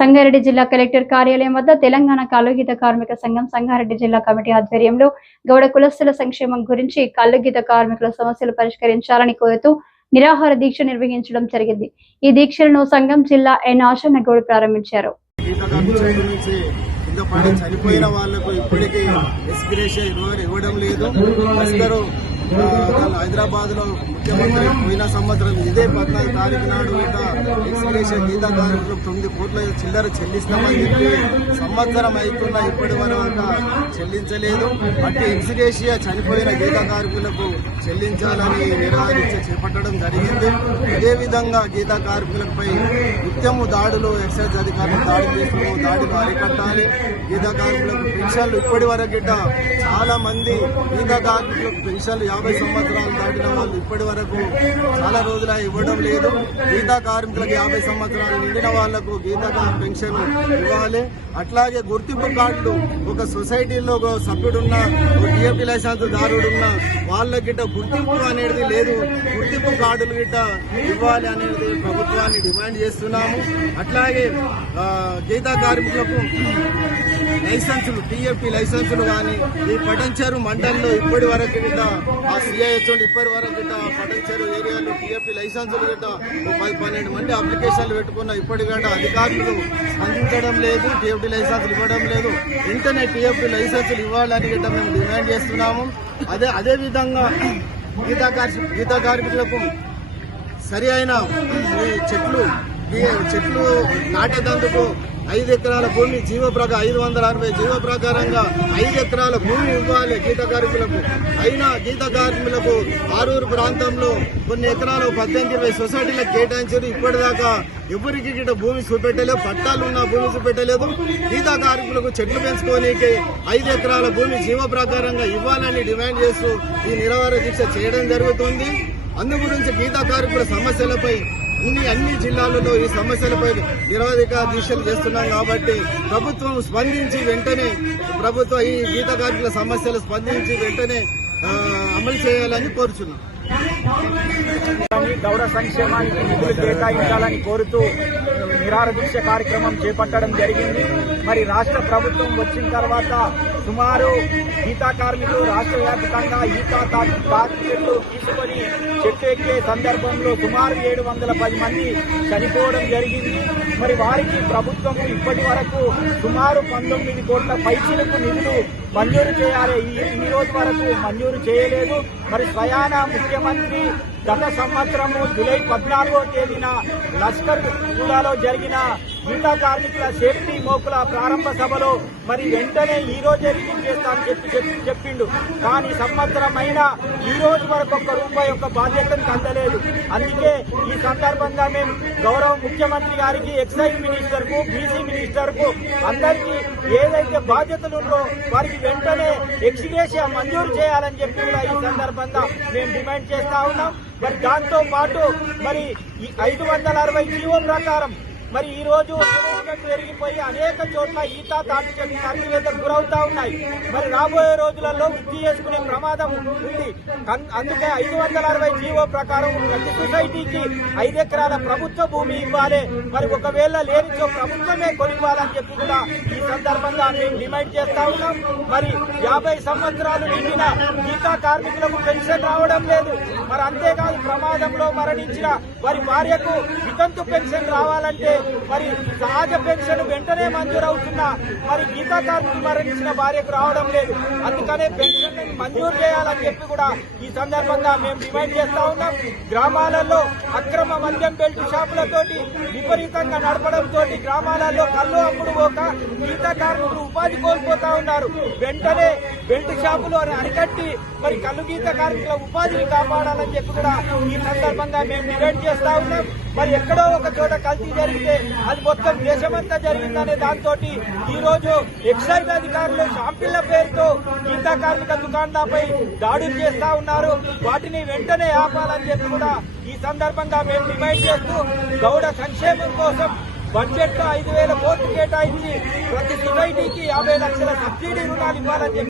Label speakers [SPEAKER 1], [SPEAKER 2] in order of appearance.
[SPEAKER 1] సంగారెడ్డి జిల్లా కలెక్టర్ కార్యాలయం వద్ద తెలంగాణ కల్లుగీత కార్మిక సంఘం సంగారెడ్డి జిల్లా కమిటీ ఆధ్వర్యంలో గౌడ కులస్తుల సంక్షేమం గురించి కల్లుగీత కార్మికుల సమస్యలు పరిష్కరించాలని కోరుతూ నిరాహార దీక్ష నిర్వహించడం జరిగింది. ఈ దీక్షలను సంఘం జిల్లా ఎన్ ఆశన్న గౌడ్ ప్రారంభించారు.
[SPEAKER 2] కింద పడి చనిపోయిన వాళ్ళకు ఇప్పటికీ ఎస్పిరేషన్ ఇవ్వడం లేదు అందరూ హైదరాబాద్లో ముఖ్యమంత్రి పోయిన సంవత్సరం ఇదే పద్నాలుగు తారీఖు నాడు ఇక ఎక్స్గ్రేషన్ గీతా కార్మికులకు తొమ్మిది కోట్ల చిల్లర చెల్లిస్తామని చెప్పి సంవత్సరం అవుతున్నా ఇప్పటి వరకు చెల్లించలేదు. అట్టి ఎక్స్గ్రేషియా చనిపోయిన గీతా కార్మికులకు చెల్లించాలని నిరాదీక్ష చేపట్టడం జరిగింది. ఇదే విధంగా గీతా కార్మికులపై నిత్యము దాడులు ఎక్సైజ్ అధికారులు దాడి చేస్తున్నాము దాడులు అరికట్టాలి. గీతా కార్మికులకు పెన్షన్లు ఇప్పటి వరకు చాలా మంది గీతా కార్మికులకు పెన్షన్లు యాభై సంవత్సరాలు దాటిన వాళ్ళు ఇప్పటి వరకు చాలా రోజుల ఇవ్వడం లేదు. గీతా కార్మికులకు యాభై సంవత్సరాలు నిండిన వాళ్ళకు గీతా పెన్షన్ ఇవ్వాలి. అట్లాగే గుర్తింపు కార్డులు ఒక సొసైటీలో ఒక సభ్యుడున్న ఒక టీఎఫ్టీ లైసెన్స్ దారుడున్న వాళ్ళ గిట్ట గుర్తింపు అనేది లేదు. గుర్తింపు కార్డులు గిట్ట ఇవ్వాలి అనేది ప్రభుత్వాన్ని డిమాండ్ చేస్తున్నాము. అట్లాగే గీతా కార్మికులకు లైసెన్సులు టీఎఫ్టీ లైసెన్సులు కానీ ఈ పటంచెరు మండలంలో ఇప్పటి వరకు గిట్ట ఆ సిఐహెచ్ ఇప్పటి వరకు గిట్ట పటంచెరు ఏరియాలో టీఎఫ్టీ లైసెన్సులు గిట్ట పది పన్నెండు మంది అప్లికేషన్లు పెట్టుకున్న ఇప్పటికంట అధికారులు స్పందించడం లేదు టీఎఫ్టీ లైసెన్సులు ఇవ్వడం లేదు. వెంటనే టీఎఫ్టీ లైసెన్సులు ఇవ్వాలని గిట్ట మేము డిమాండ్ చేస్తున్నాము. అదే అదే విధంగా గీతా గీతా కార్మికులకు సరి అయిన చెట్లు చెట్లు నాటేందుకు ఐదు ఎకరాల భూమి జీవ ప్రకారం ఐదు వందల అరవై జీవ ప్రకారంగా ఐదు ఎకరాల భూమి ఇవ్వాలి గీత కార్మికులకు. అయినా గీత కార్మికులకు ఆరూరు ప్రాంతంలో కొన్ని ఎకరాలు పద్దెనిమిది ఇరవై సొసైటీలకు కేటాయించారు. ఇప్పటిదాకా ఎవరికి గిట్ట భూమి చూపెట్టలేదు పట్టాలు ఉన్న భూమి చూపెట్టలేదు. గీత కార్మికులకు చెట్లు పెంచుకోనికి ఐదు ఎకరాల భూమి జీవ ప్రకారంగా ఇవ్వాలని డిమాండ్ చేస్తూ ఈ నిరవర దీక్ష చేయడం జరుగుతుంది. అందు గురించి గీత కార్మికుల సమస్యలపై ఇన్ని అన్ని జిల్లాలలో ఈ సమస్యలపై నిరోధిక దీక్షలు చేస్తున్నాం కాబట్టి ప్రభుత్వం స్పందించి వెంటనే ప్రభుత్వం ఈ గీతా కార్మికుల సమస్యలు స్పందించి వెంటనే అమలు చేయాలని కోరుచున్నాం.
[SPEAKER 3] కానీ గౌడ సంక్షేమానికి నిధులు కేటాయించాలని కోరుతూ నిరారదీక్ష కార్యక్రమం చేపట్టడం జరిగింది. మరి రాష్ట్ర ప్రభుత్వం వచ్చిన తర్వాత సుమారు గీతా కార్మికులు రాష్ట్ర వ్యాప్తంగా ఈతా తాటి తీసుకొని చెట్టు ఎక్కే సందర్భంలో సుమారు ఏడు వందల పది మంది చనిపోవడం జరిగింది. మరి వారికి ప్రభుత్వం ఇప్పటి వరకు సుమారు పంతొమ్మిది కోట్ల పైసలకు నిధులు మంజూరు చేయాలి. ఈ రోజు వరకు మంజూరు చేయలేదు. మరి స్వయాన ముఖ్యమంత్రి గత సంవత్సరము జూలై పద్నాలుగో తేదీన లష్కర్ జిల్లాలో జరిగిన గీతా కార్మికుల సేఫ్టీ మోకుల ప్రారంభ సభలో మరి వెంటనే ఈ రోజే రిలీజ్ చేస్తానని చెప్పి చెప్పి చెప్పిండు. కానీ సంవత్సరం అయినా ఈ రోజు వరకు ఒక్క రూపాయి యొక్క బాధ్యతను అందలేదు. అందుకే ఈ సందర్భంగా మేము గౌరవ ముఖ్యమంత్రి గారికి ఎక్సైజ్ మినిస్టర్కు బీసీ మినిస్టర్కు అందరికీ ఏదైతే బాధ్యతలు ఉందో వారికి వెంటనే ఎక్స్గ్రేషియా మంజూరు చేయాలని చెప్పి కూడా ఈ సందర్భంగా మేము డిమాండ్ చేస్తా ఉన్నాం. మరి దాంతో పాటు మరి ఈ ఐదు వందల అరవై జీవో ప్రకారం మరి ఈ రోజు పెరిగిపోయి అనేక చోట్ల ఈత తాటి చెట్టు కర్మీలకు గురవుతా ఉన్నాయి. మరి రాబోయే రోజులలో వృద్ధి చేసుకునే ప్రమాదం ఉంది. అందుకే ఐదు వందల అరవై జీవో ప్రకారం ప్రతి సొసైటీకి ఐదు ఎకరాల ప్రభుత్వ భూమి ఇవ్వాలి. మరి ఒకవేళ లేనిచో ప్రభుత్వమే కొనివ్వాలని చెప్పి కూడా ఈ సందర్భంగా మేము డిమాండ్ చేస్తా ఉన్నాం. మరి యాభై సంవత్సరాలు నిండిన గీతా కార్మికులకు పెన్షన్ రావడం లేదు. మరి అంతేకాదు ప్రమాదంలో మరణించిన వారి భార్యకు వితంతు పెన్షన్ రావాలంటే మరి సహజ పెన్షన్ వెంటనే మంజూరవుతున్న మరి గీతా కార్మికులు మరణించిన భార్యకు రావడం లేదు. అందుకనే పెన్షన్ మంజూరు చేయాలని చెప్పి కూడా ఈ సందర్భంగా మేము డిమాండ్ చేస్తా ఉన్నాం. గ్రామాలలో అక్రమ మద్యం బెల్ట్ షాపులతోటి విపరీతంగా నడపడంతో గ్రామాలలో కళ్ళు అమ్ముడు పోక గీతా కార్మికులు ఉపాధి కోల్పోతా ఉన్నారు. వెంటనే బెల్ట్ షాపులు అని అరికట్టి మరి కళ్ళు గీత కార్మికుల ఉపాధిని కాపాడాలని చెప్పి కూడా ఈ సందర్భంగా మేము డిమాండ్ చేస్తా ఉన్నాం. మరి ఎక్కడో ఒక చోట కల్తీ జరిగితే అది మొత్తం దేశమంతా జరిగిందనే దాంతో ఈ రోజు ఎక్సైజ్ అధికారులు షాంపిళ్ళ పేరుతో గీతా కార్మిక దుకాణాలపై దాడులు చేస్తా ఉన్నారు. వాటిని వెంటనే ఆపాలని చెప్పి కూడా ఈ సందర్భంగా మేము డిమాండ్ చేస్తూ గౌడ సంక్షేమం కోసం బడ్జెట్లో ఐదు వేల కోట్లు కేటాయించి ప్రతి సొసైటీకి యాభై లక్షల సబ్సిడీ రుణాలు ఇవ్వాలని చెప్పి